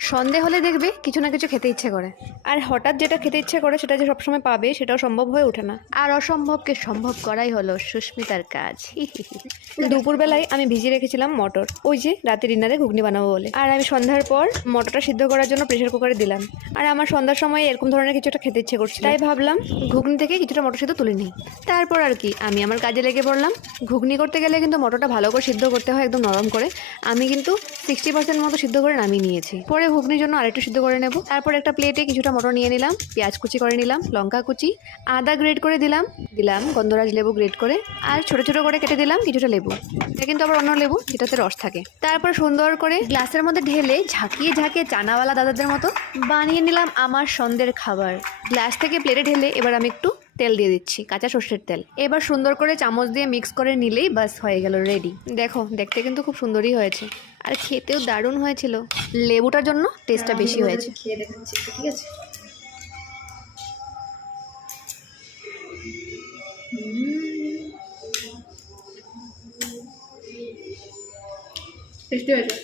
সন্ধে হলে দেখবে কিছু না কিছু খেতে ইচ্ছে করে, আর হঠাৎ যেটা খেতে ইচ্ছে করে সেটা যে সবসময় পাবে সেটাও সম্ভব হয়ে ওঠে না। আর অসম্ভবকে সম্ভব করাই হলো সুস্মিতার কাজ। দুপুরবেলায় আমি ভিজিয়ে রেখেছিলাম মটর, ওই যে রাতে ডিনারে ঘুগনি বানাবো বলে। আর আমি সন্ধ্যার পর মটরটা সিদ্ধ করার জন্য প্রেসার কুকারে দিলাম। আর আমার সন্ধ্যার সময় এরকম ধরনের কিছু একটা খেতে ইচ্ছে করছে, তাই ভাবলাম ঘুগনি থেকে কিছুটা মটর সিদ্ধ তুলে নিই। তারপর আর কি আমি আমার কাজে লেগে পড়লাম। ঘুগনি করতে গেলে কিন্তু মটরটা ভালো করে সিদ্ধ করতে হয়, একদম নরম করে। আমি কিন্তু 60% মতো সিদ্ধ করে নামিয়ে নিয়েছি। পরে ঘুগনির জন্য আরেকটু সিদ্ধ করে নেব। তারপর একটা প্লেটে কিছুটা মটর নিয়ে নিলাম, পেঁয়াজ কুচি করে নিলাম, লঙ্কা কুচি, আদা গ্রেট করে দিলাম, গন্ধরাজ লেবু গ্রেট করে, আর ছোট ছোট করে কেটে দিলাম কিছুটা লেবু। এটা কিন্তু আবার অন্য লেবু যেটাতে রস থাকে। তারপর সুন্দর করে গ্লাসের মধ্যে ঢেলে ঝাঁকিয়ে ঝাঁকিয়ে চানাওয়ালা দাদাদের মতো বানিয়ে নিলাম আমার সন্ধ্যের খাবার। গ্লাস থেকে প্লেটে ঢেলে এবার আমি একটু তেল দিয়ে দিচ্ছি, কাঁচা সর্ষের তেল। এবার সুন্দর করে চামচ দিয়ে মিক্স করে নিলেই বাস হয়ে গেল রেডি। দেখো দেখতে কিন্তু খুব সুন্দরই হয়েছে, আর খেতেও দারুণ হয়েছিল। লেবুটার জন্য টেস্টটা বেশি হয়েছে। খেয়ে দেখাচ্ছি, ঠিক আছে? টেস্টি হয়েছে।